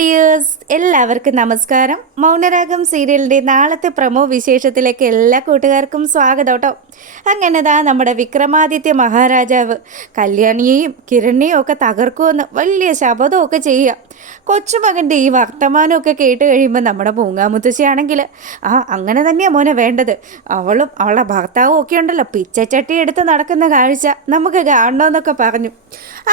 Dears, എല്ലാവർക്കും നമസ്കാരം. മൗനരാഗം സീരിയലിൻ്റെ നാളത്തെ പ്രമോ വിശേഷത്തിലേക്ക് എല്ലാ കൂട്ടുകാർക്കും സ്വാഗതം കേട്ടോ. അങ്ങനെ നമ്മുടെ വിക്രമാദിത്യ മഹാരാജാവ് കല്യാണിയെയും കിരണിയെയും ഒക്കെ തകർക്കുമെന്ന് വലിയ ശപഥമൊക്കെ ചെയ്യുക. കൊച്ചുമകൻ്റെ ഈ വർത്തമാനമൊക്കെ കേട്ട് കഴിയുമ്പോൾ നമ്മുടെ പൂങ്ങാമുത്തശ്ശിയാണെങ്കിൽ അങ്ങനെ തന്നെയാണ് മോനെ വേണ്ടത്. അവളും അവളുടെ ഭർത്താവും ഒക്കെ ഉണ്ടല്ലോ പിച്ചച്ചട്ടി എടുത്ത് നടക്കുന്ന കാഴ്ച നമുക്ക് കാണണമെന്നൊക്കെ പറഞ്ഞു.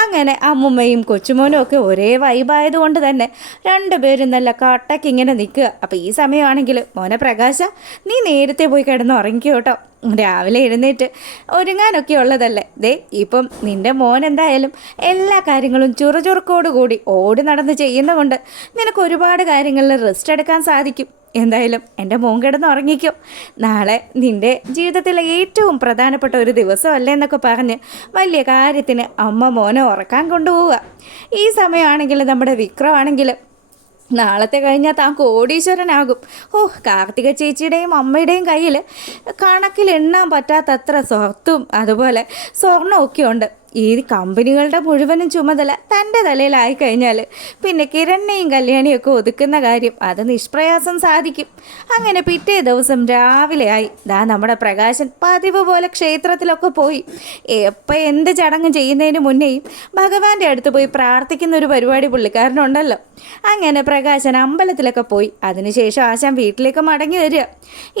അങ്ങനെ അമ്മുമ്മയും കൊച്ചുമോനും ഒക്കെ ഒരേ വൈബായതുകൊണ്ട് തന്നെ രണ്ടുപേരും നല്ല കട്ടയ്ക്ക് ഇങ്ങനെ നിൽക്കുക. അപ്പോൾ ഈ സമയമാണെങ്കിൽ മോനെ പ്രകാശ, നീ നേരത്തെ പോയി കിടന്ന് ഉറങ്ങിക്കോ കേട്ടോ. രാവിലെ എഴുന്നേറ്റ് ഒരുങ്ങാനൊക്കെ ഉള്ളതല്ലേ. ഇപ്പം നിൻ്റെ മോൻ എന്തായാലും എല്ലാ കാര്യങ്ങളും ചുറുചുറുക്കോടുകൂടി ഓടി നടന്ന് ചെയ്യുന്നതുകൊണ്ട് നിനക്ക് ഒരുപാട് കാര്യങ്ങളിൽ റെസ്റ്റ് എടുക്കാൻ സാധിക്കും. എന്തായാലും എൻ്റെ മോൻ കിടന്ന് ഉറങ്ങിക്കും. നാളെ നിൻ്റെ ജീവിതത്തിലെ ഏറ്റവും പ്രധാനപ്പെട്ട ഒരു ദിവസമല്ലേ എന്നൊക്കെ പറഞ്ഞ് വലിയ കാര്യത്തിന് അമ്മ മോനെ ഉറക്കാൻ കൊണ്ടുപോവുക. ഈ സമയമാണെങ്കിൽ നമ്മുടെ വിക്രമാണെങ്കിൽ നാളത്തെ കഴിഞ്ഞാൽ താൻ കോടീശ്വരനാകും. കാർത്തിക ചേച്ചിയുടെയും അമ്മയുടെയും കയ്യിൽ കണക്കിൽ എണ്ണാൻ പറ്റാത്തത്ര സ്വത്തും അതുപോലെ സ്വർണ്ണമൊക്കെ ഉണ്ട്. ഈ കമ്പനികളുടെ മുഴുവനും ചുമതല തൻ്റെ തലയിലായി കഴിഞ്ഞാൽ പിന്നെ കിരണിനെയും കല്യാണിയൊക്കെ ഒതുക്കുന്ന കാര്യം അത് നിഷ്പ്രയാസം സാധിക്കും. അങ്ങനെ പിറ്റേ ദിവസം രാവിലെ ആയി. നമ്മുടെ പ്രകാശൻ പതിവ് പോലെ ക്ഷേത്രത്തിലൊക്കെ പോയി. എപ്പോൾ എന്ത് ചടങ്ങ് ചെയ്യുന്നതിന് മുന്നേയും ഭഗവാന്റെ അടുത്ത് പോയി പ്രാർത്ഥിക്കുന്ന ഒരു പരിപാടി പുള്ളിക്കാരനുണ്ടല്ലോ. അങ്ങനെ പ്രകാശൻ അമ്പലത്തിലൊക്കെ പോയി. അതിനുശേഷം ആശാൻ വീട്ടിലേക്ക് മടങ്ങി വരിക.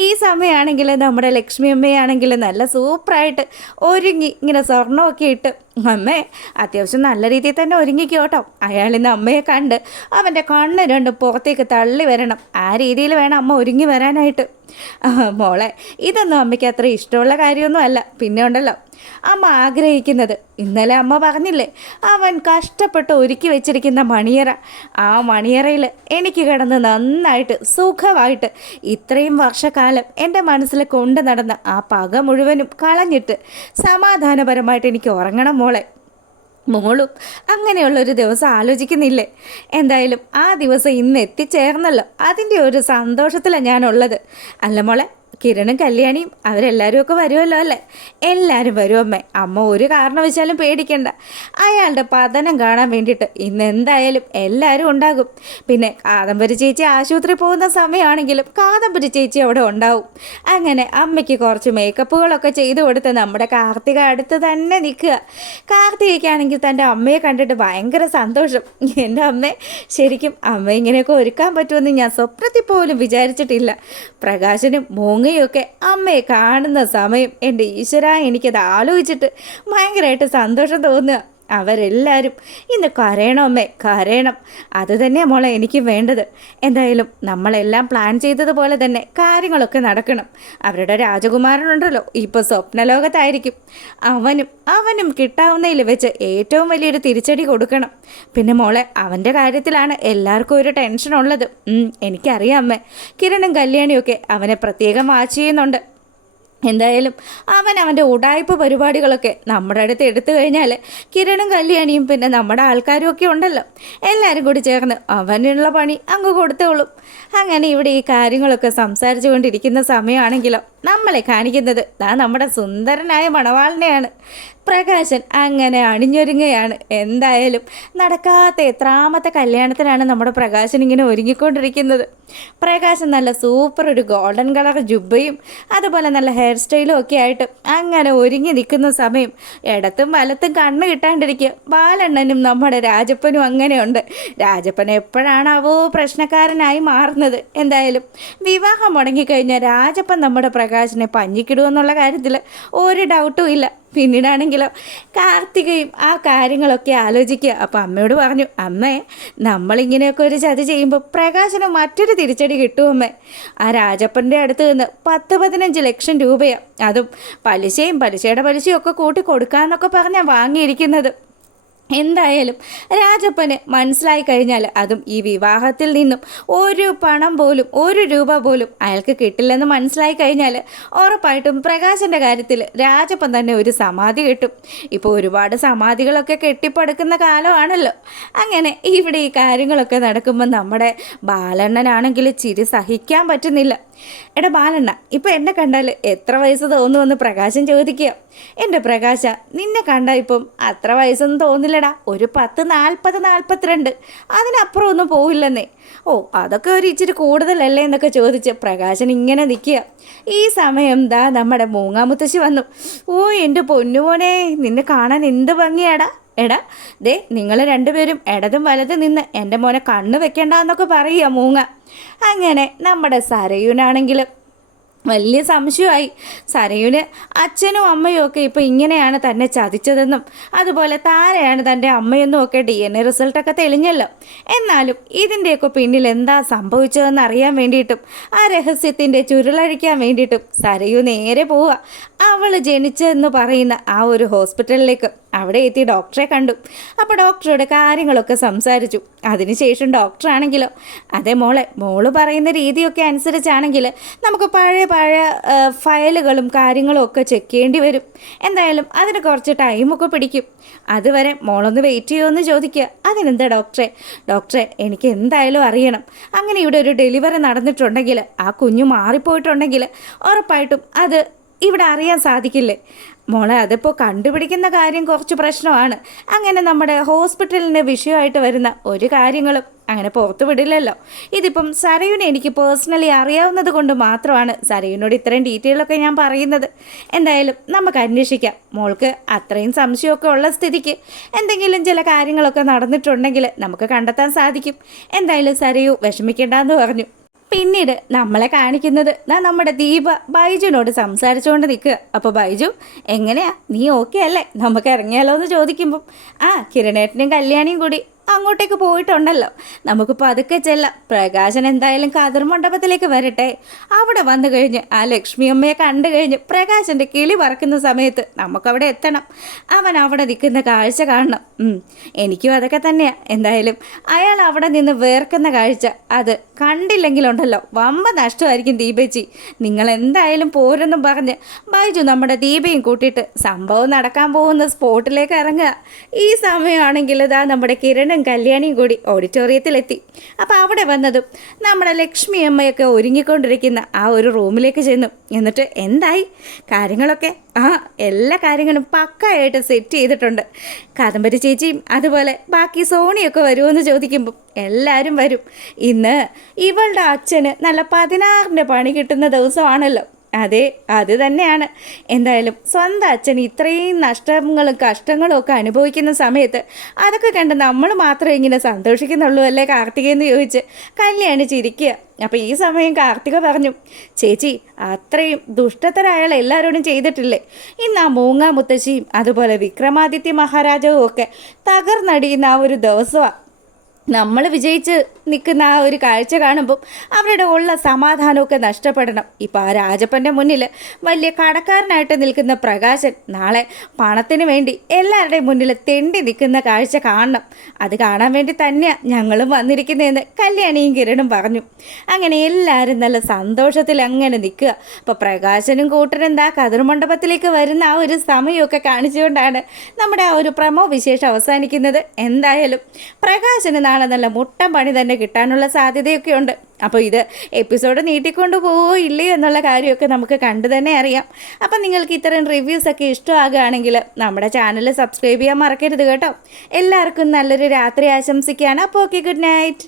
ഈ സമയമാണെങ്കിൽ നമ്മുടെ ലക്ഷ്മി അമ്മയാണെങ്കിൽ നല്ല സൂപ്പറായിട്ട് ഒരുങ്ങി ഇങ്ങനെ സ്വർണ്ണമൊക്കെ ഇട്ട്, അമ്മേ അത്യാവശ്യം നല്ല രീതിയിൽ തന്നെ ഒരുങ്ങിക്കോട്ടോ. അയാളിന്ന് അമ്മയെ കണ്ട് അവൻ്റെ കണ്ണ് രണ്ടും പുറത്തേക്ക് തള്ളി വരണം. ആ രീതിയിൽ വേണം അമ്മ ഒരുങ്ങി വരാനായിട്ട്. മോളെ, ഇതൊന്നും അമ്മയ്ക്ക് അത്ര ഇഷ്ടമുള്ള കാര്യമൊന്നും അല്ല. പിന്നെ ഉണ്ടല്ലോ അമ്മ ആഗ്രഹിക്കുന്നത്, ഇന്നലെ അമ്മ പറഞ്ഞില്ലേ അവൻ കഷ്ടപ്പെട്ട് ഒരുക്കി വെച്ചിരിക്കുന്ന മണിയറ, ആ മണിയറയിൽ എനിക്ക് കിടന്ന് നന്നായിട്ട് സുഖമായിട്ട് ഇത്രയും വർഷക്കാലം എൻ്റെ മനസ്സിൽ കൊണ്ടു നടന്ന ആ പക മുഴുവനും കളഞ്ഞിട്ട് സമാധാനപരമായിട്ട് എനിക്ക് ഉറങ്ങണം മോളെ. മോളും അങ്ങനെയുള്ളൊരു ദിവസം ആലോചിക്കുന്നില്ലേ? എന്തായാലും ആ ദിവസം ഇന്ന് എത്തിച്ചേർന്നല്ലോ, അതിൻ്റെ ഒരു സന്തോഷത്തിലാണ് ഞാനുള്ളത്. അല്ല മോളെ, കിരണും കല്യാണിയും അവരെല്ലാവരും ഒക്കെ വരുമല്ലോ അല്ലേ? എല്ലാവരും വരും അമ്മേ. അമ്മ ഒരു കാരണവശാലും പേടിക്കണ്ട. അയാളുടെ പതനം കാണാൻ വേണ്ടിയിട്ട് ഇന്ന് എന്തായാലും എല്ലാവരും ഉണ്ടാകും. പിന്നെ കാദംബരി ചേച്ചി ആശുപത്രി പോകുന്ന സമയമാണെങ്കിലും കാദംബരി ചേച്ചി അവിടെ ഉണ്ടാവും. അങ്ങനെ അമ്മയ്ക്ക് കുറച്ച് മേക്കപ്പുകളൊക്കെ ചെയ്തു കൊടുത്ത് നമ്മുടെ കാർത്തിക അടുത്ത് തന്നെ നിൽക്കുക. കാർത്തികയ്ക്കാണെങ്കിൽ തൻ്റെ അമ്മയെ കണ്ടിട്ട് ഭയങ്കര സന്തോഷം. എൻ്റെ അമ്മ ശരിക്കും അമ്മ ഇങ്ങനെയൊക്കെ ഒരുക്കാൻ പറ്റുമെന്ന് ഞാൻ സ്വപ്നത്തിൽ പോലും വിചാരിച്ചിട്ടില്ല. പ്രകാശനും ഒക്കെ അമ്മയെ കാണുന്ന സമയം എൻ്റെ ഈശ്വര എനിക്കത് ആലോചിച്ചിട്ട് ഭയങ്കരമായിട്ട് സന്തോഷം തോന്നുക. അവരെല്ലാവരും ഇന്ന് കരയണം അമ്മേ, കരയണം. അത് തന്നെയാണ് മോളെ എനിക്ക് വേണ്ടത്. എന്തായാലും നമ്മളെല്ലാം പ്ലാൻ ചെയ്തതുപോലെ തന്നെ കാര്യങ്ങളൊക്കെ നടക്കണം. അവരുടെ രാജകുമാരനുണ്ടല്ലോ ഇപ്പോൾ സ്വപ്നലോകത്തായിരിക്കും. അവനും കിട്ടാവുന്നതിൽ വെച്ച് ഏറ്റവും വലിയൊരു തിരിച്ചടി കൊടുക്കണം. പിന്നെ മോളെ, അവൻ്റെ കാര്യത്തിലാണ് എല്ലാവർക്കും ഒരു ടെൻഷനുള്ളത്. എനിക്കറിയാം അമ്മേ. കിരണും കല്യാണിയൊക്കെ അവനെ പ്രത്യേകം വാച്ച് ചെയ്യുന്നുണ്ട്. എന്തായാലും അവൻ്റെ ഉടായ്പ പരിപാടികളൊക്കെ നമ്മുടെ അടുത്ത് എടുത്തു കഴിഞ്ഞാൽ കിരണും കല്യാണിയും പിന്നെ നമ്മുടെ ആൾക്കാരും ഒക്കെ ഉണ്ടല്ലോ, എല്ലാവരും കൂടി ചേർന്ന് അവനുള്ള പണി അങ്ങ് കൊടുത്തോളും. അങ്ങനെ ഇവിടെ ഈ കാര്യങ്ങളൊക്കെ സംസാരിച്ചു കൊണ്ടിരിക്കുന്ന സമയമാണെങ്കിലോ നമ്മളെ കാണിക്കുന്നത് നമ്മുടെ സുന്ദരനായ മണവാളിനെയാണ്. പ്രകാശൻ അങ്ങനെ അണിഞ്ഞൊരുങ്ങുകയാണ്. എന്തായാലും നടക്കാത്ത എത്രാമത്തെ കല്യാണത്തിനാണ് നമ്മുടെ പ്രകാശൻ ഇങ്ങനെ ഒരുങ്ങിക്കൊണ്ടിരിക്കുന്നത്. പ്രകാശൻ നല്ല സൂപ്പർ ഒരു ഗോൾഡൻ കളർ ജുബയും അതുപോലെ നല്ല ഹെയർ സ്റ്റൈലും ഒക്കെ ആയിട്ട് അങ്ങനെ ഒരുങ്ങി നിൽക്കുന്ന സമയം ഇടത്തും വലത്തും കണ്ണ് കിട്ടാണ്ടിരിക്കുക ബാലണ്ണനും നമ്മുടെ രാജപ്പനും അങ്ങനെയുണ്ട്. രാജപ്പൻ എപ്പോഴാണാവോ പ്രശ്നക്കാരനായി മാറുന്നത്. എന്തായാലും വിവാഹം മുടങ്ങിക്കഴിഞ്ഞാൽ രാജപ്പൻ നമ്മുടെ പ്രകാശനെ പഞ്ഞിക്കിടുമെന്നുള്ള കാര്യത്തിൽ ഒരു ഡൗട്ടും ഇല്ല. പിന്നീടാണെങ്കിലോ കാർത്തികയും ആ കാര്യങ്ങളൊക്കെ ആലോചിക്കുക. അപ്പോൾ അമ്മയോട് പറഞ്ഞു, അമ്മേ നമ്മളിങ്ങനെയൊക്കെ ഒരു ചതി ചെയ്യുമ്പോൾ പ്രകാശന് മറ്റൊരു തിരിച്ചടി കിട്ടുമമ്മേ. ആ രാജപ്പൻ്റെ അടുത്ത് നിന്ന് 10-15 ലക്ഷം രൂപയാണ്, അതും പലിശയുടെ പലിശയും ഒക്കെ കൂട്ടി കൊടുക്കാമെന്നൊക്കെ പറഞ്ഞാൽ വാങ്ങിയിരിക്കുന്നത്. എന്തായാലും രാജപ്പന് മനസ്സിലായി കഴിഞ്ഞാൽ അതും ഈ വിവാഹത്തിൽ നിന്നും ഒരു പണം പോലും ഒരു രൂപ പോലും അയാൾക്ക് കിട്ടില്ലെന്ന് മനസ്സിലായി കഴിഞ്ഞാൽ ഉറപ്പായിട്ടും പ്രകാശൻ്റെ കാര്യത്തിൽ രാജപ്പൻ തന്നെ ഒരു സമാധി കിട്ടും. ഇപ്പോൾ ഒരുപാട് സമാധികളൊക്കെ കെട്ടിപ്പടുക്കുന്ന കാലമാണല്ലോ. അങ്ങനെ ഇവിടെ ഈ കാര്യങ്ങളൊക്കെ നടക്കുമ്പോൾ നമ്മുടെ ബാലണ്ണനാണെങ്കിൽ ചിരി സഹിക്കാൻ പറ്റുന്നില്ല. എടാ ബാലണ്ണ, ഇപ്പം എന്നെ കണ്ടാൽ എത്ര വയസ്സ് തോന്നുമെന്ന് പ്രകാശൻ ചോദിക്കുക. എൻ്റെ പ്രകാശ, നിന്നെ കണ്ടാൽ ഇപ്പം അത്ര വയസ്സൊന്നും തോന്നില്ല എത്രയാടാ, ഒരു 10-40-42, അതിനപ്പുറം ഒന്നും പോവില്ലെന്നേ. ഓ, അതൊക്കെ ഒരു ഇച്ചിരി കൂടുതലല്ലേ എന്നൊക്കെ ചോദിച്ച് പ്രകാശൻ ഇങ്ങനെ നിൽക്കുക. ഈ സമയം ദാ നമ്മുടെ മൂങ്ങാമുത്തശ്ശി വന്നു. ഓ എൻ്റെ പൊന്നുമോനെ, നിന്നെ കാണാൻ എന്ത് ഭംഗിയാടാ. എടാ ദേ, നിങ്ങൾ രണ്ടുപേരും ഇടതും വലതും നിന്ന് എൻ്റെ മോനെ കണ്ണ് വെക്കണ്ടെന്നൊക്കെ പറയുക മൂങ്ങ. അങ്ങനെ നമ്മുടെ സരയൂനാണെങ്കിലും വലിയ സംശയമായി. സരയുന് അച്ഛനും അമ്മയും ഒക്കെ ഇപ്പോൾ ഇങ്ങനെയാണ് തന്നെ ചതിച്ചതെന്നും അതുപോലെ താരയാണ് തൻ്റെ അമ്മയെന്നും ഒക്കെ DNA റിസൾട്ടൊക്കെ തെളിഞ്ഞല്ലോ. എന്നാലും ഇതിൻ്റെയൊക്കെ പിന്നിൽ എന്താ സംഭവിച്ചതെന്ന് അറിയാൻ വേണ്ടിയിട്ടും ആ രഹസ്യത്തിൻ്റെ ചുരുളഴിക്കാൻ വേണ്ടിയിട്ടും സരയു നേരെ പോവുക അവൾ ജനിച്ചെന്ന് പറയുന്ന ആ ഒരു ഹോസ്പിറ്റലിലേക്ക്. അവിടെ എത്തി ഡോക്ടറെ കണ്ടു. അപ്പോൾ ഡോക്ടറോട് കാര്യങ്ങളൊക്കെ സംസാരിച്ചു. അതിനുശേഷം ഡോക്ടറാണെങ്കിലോ, അതേ മോള് പറയുന്ന രീതിയൊക്കെ അനുസരിച്ചാണെങ്കിൽ നമുക്ക് പഴയ ഫയലുകളും കാര്യങ്ങളും ഒക്കെ ചെക്ക് ചെയ്യേണ്ടി വരും. എന്തായാലും അതിന് കുറച്ച് ടൈമൊക്കെ പിടിക്കും. അതുവരെ മോളൊന്ന് വെയിറ്റ് ചെയ്യുമെന്ന് ചോദിക്കുക. അതിനെന്താ ഡോക്ടറെ എനിക്ക് എന്തായാലും അറിയണം. അങ്ങനെ ഇവിടെ ഒരു ഡെലിവറി നടന്നിട്ടുണ്ടെങ്കിൽ, ആ കുഞ്ഞു മാറിപ്പോയിട്ടുണ്ടെങ്കിൽ ഉറപ്പായിട്ടും അത് ഇവിടെ അറിയാൻ സാധിക്കില്ലേ മോളെ? അതിപ്പോൾ കണ്ടുപിടിക്കുന്ന കാര്യം കുറച്ച് പ്രശ്നമാണ്. അങ്ങനെ നമ്മുടെ ഹോസ്പിറ്റലിൻ്റെ വിഷയമായിട്ട് വരുന്ന ഒരു കാര്യങ്ങളും അങ്ങനെ പുറത്തു വിടില്ലല്ലോ. ഇതിപ്പം സരയുനെ എനിക്ക് പേഴ്സണലി അറിയാവുന്നത് കൊണ്ട് മാത്രമാണ് സരയുനോട് ഇത്രയും ഡീറ്റെയിലൊക്കെ ഞാൻ പറയുന്നത്. എന്തായാലും നമുക്ക് അന്വേഷിക്കാം. മോൾക്ക് അത്രയും സംശയമൊക്കെ ഉള്ള സ്ഥിതിക്ക് എന്തെങ്കിലും ചില കാര്യങ്ങളൊക്കെ നടന്നിട്ടുണ്ടെങ്കിൽ നമുക്ക് കണ്ടെത്താൻ സാധിക്കും. എന്തായാലും സരയു വിഷമിക്കേണ്ടെന്ന് പറഞ്ഞു. പിന്നീട് നമ്മളെ കാണിക്കുന്നത് നമ്മുടെ ദീപ ബൈജുവിനോട് സംസാരിച്ചുകൊണ്ട് നിൽക്കുക. അപ്പോൾ ബൈജു, എങ്ങനെയാ, നീ ഓക്കെ അല്ലേ, നമുക്ക് ഇറങ്ങിയാലോ എന്ന് ചോദിക്കുമ്പം, കിരണേട്ടനും കല്യാണിയും കൂടി അങ്ങോട്ടേക്ക് പോയിട്ടുണ്ടല്ലോ, നമുക്കിപ്പോൾ അതൊക്കെ ചെല്ലാം. പ്രകാശൻ എന്തായാലും കതിർ മണ്ഡപത്തിലേക്ക് വരട്ടെ. അവിടെ വന്നു കഴിഞ്ഞ് ആ ലക്ഷ്മി അമ്മയെ കണ്ടു കഴിഞ്ഞ് പ്രകാശൻ്റെ കിളി പറക്കുന്ന സമയത്ത് നമുക്കവിടെ എത്തണം. അവൻ അവിടെ നിൽക്കുന്ന കാഴ്ച കാണണം. എനിക്കും അതൊക്കെ തന്നെയാണ്. എന്തായാലും അയാൾ അവിടെ നിന്ന് വേർക്കുന്ന കാഴ്ച അത് കണ്ടില്ലെങ്കിലുണ്ടല്ലോ വമ്പ നഷ്ടമായിരിക്കും. ദീപേച്ചി, നിങ്ങൾ എന്തായാലും പോരെന്നും പറഞ്ഞ് ബൈജു നമ്മുടെ ദീപയും കൂട്ടിയിട്ട് സംഭവം നടക്കാൻ പോകുന്ന സ്പോട്ടിലേക്ക് ഇറങ്ങുക. ഈ സമയമാണെങ്കിൽ ഇതാ നമ്മുടെ കിരണും കല്യാണിയും കൂടി ഓഡിറ്റോറിയത്തിലെത്തി. അപ്പോൾ അവിടെ വന്നതും നമ്മുടെ ലക്ഷ്മി അമ്മയൊക്കെ ഒരുങ്ങിക്കൊണ്ടിരിക്കുന്ന ആ ഒരു റൂമിലേക്ക് ചെന്നു. എന്നിട്ട് എന്തായി കാര്യങ്ങളൊക്കെ? എല്ലാ കാര്യങ്ങളും പക്കായിട്ട് സെറ്റ് ചെയ്തിട്ടുണ്ട്. കാദംബരി ചേച്ചിയും അതുപോലെ ബാക്കി സോണിയൊക്കെ വരുമെന്ന് ചോദിക്കുമ്പം എല്ലാവരും വരും. ഇന്ന് ഇവളുടെ അച്ഛന് നല്ല 16ൻ്റെ പണി കിട്ടുന്ന ദിവസമാണല്ലോ. അതെ, അത് തന്നെയാണ്. എന്തായാലും സ്വന്തം അച്ഛൻ ഇത്രയും നഷ്ടങ്ങളും കഷ്ടങ്ങളും ഒക്കെ അനുഭവിക്കുന്ന സമയത്ത് അതൊക്കെ കണ്ട് നമ്മൾ മാത്രമേ ഇങ്ങനെ സന്തോഷിക്കുന്നുള്ളൂ അല്ലേ കാർത്തികയെന്ന് ചോദിച്ച് കല്യാണി ചിരിക്കുക. അപ്പോൾ ഈ സമയം കാർത്തിക പറഞ്ഞു, ചേച്ചി അത്രയും ദുഷ്ടത്തരായാൽ എല്ലാവരോടും ചെയ്തിട്ടില്ലേ? ഇന്ന് ആ മൂങ്ങ മുത്തശ്ശിയും അതുപോലെ വിക്രമാദിത്യ മഹാരാജാവും ഒക്കെ തകർന്നടിയുന്ന ആ ഒരു ദിവസമാണ്. നമ്മൾ വിജയിച്ച് നിൽക്കുന്ന ആ ഒരു കാഴ്ച കാണുമ്പം അവരുടെ ഉള്ള സമാധാനമൊക്കെ നഷ്ടപ്പെടണം. ഇപ്പോൾ ആ രാജപ്പൻ്റെ മുന്നിൽ വലിയ കടക്കാരനായിട്ട് നിൽക്കുന്ന പ്രകാശൻ നാളെ പണത്തിന് വേണ്ടി എല്ലാവരുടെയും മുന്നിൽ തെണ്ടി നിൽക്കുന്ന കാഴ്ച കാണണം. അത് കാണാൻ വേണ്ടി തന്നെയാണ് ഞങ്ങളും വന്നിരിക്കുന്നതെന്ന് കല്യാണിയും കിരണും പറഞ്ഞു. അങ്ങനെ എല്ലാവരും നല്ല സന്തോഷത്തിൽ അങ്ങനെ നിൽക്കുക. അപ്പോൾ പ്രകാശനും കൂട്ടനും എന്താ കതിർമണ്ഡപത്തിലേക്ക് വരുന്ന ആ ഒരു സമയമൊക്കെ കാണിച്ചുകൊണ്ടാണ് നമ്മുടെ ആ ഒരു പ്രമോ വിശേഷം അവസാനിക്കുന്നത്. എന്തായാലും പ്രകാശന് നാളെ നല്ല മുട്ടൻ പണി തന്നെ കിട്ടാനുള്ള സാധ്യതയൊക്കെ ഉണ്ട്. അപ്പോൾ ഇത് എപ്പിസോഡ് നീട്ടിക്കൊണ്ട് പോവോ ഇല്ലയോ എന്നുള്ള കാര്യമൊക്കെ നമുക്ക് കണ്ടു തന്നെ അറിയാം. അപ്പം നിങ്ങൾക്ക് ഇത്തരം റിവ്യൂസൊക്കെ ഇഷ്ടമാകുകയാണെങ്കിൽ നമ്മുടെ ചാനൽ സബ്സ്ക്രൈബ് ചെയ്യാൻ മറക്കരുത് കേട്ടോ. എല്ലാവർക്കും നല്ലൊരു രാത്രി ആശംസിക്കുകയാണ്. അപ്പോൾ ഓക്കെ, ഗുഡ് നൈറ്റ്.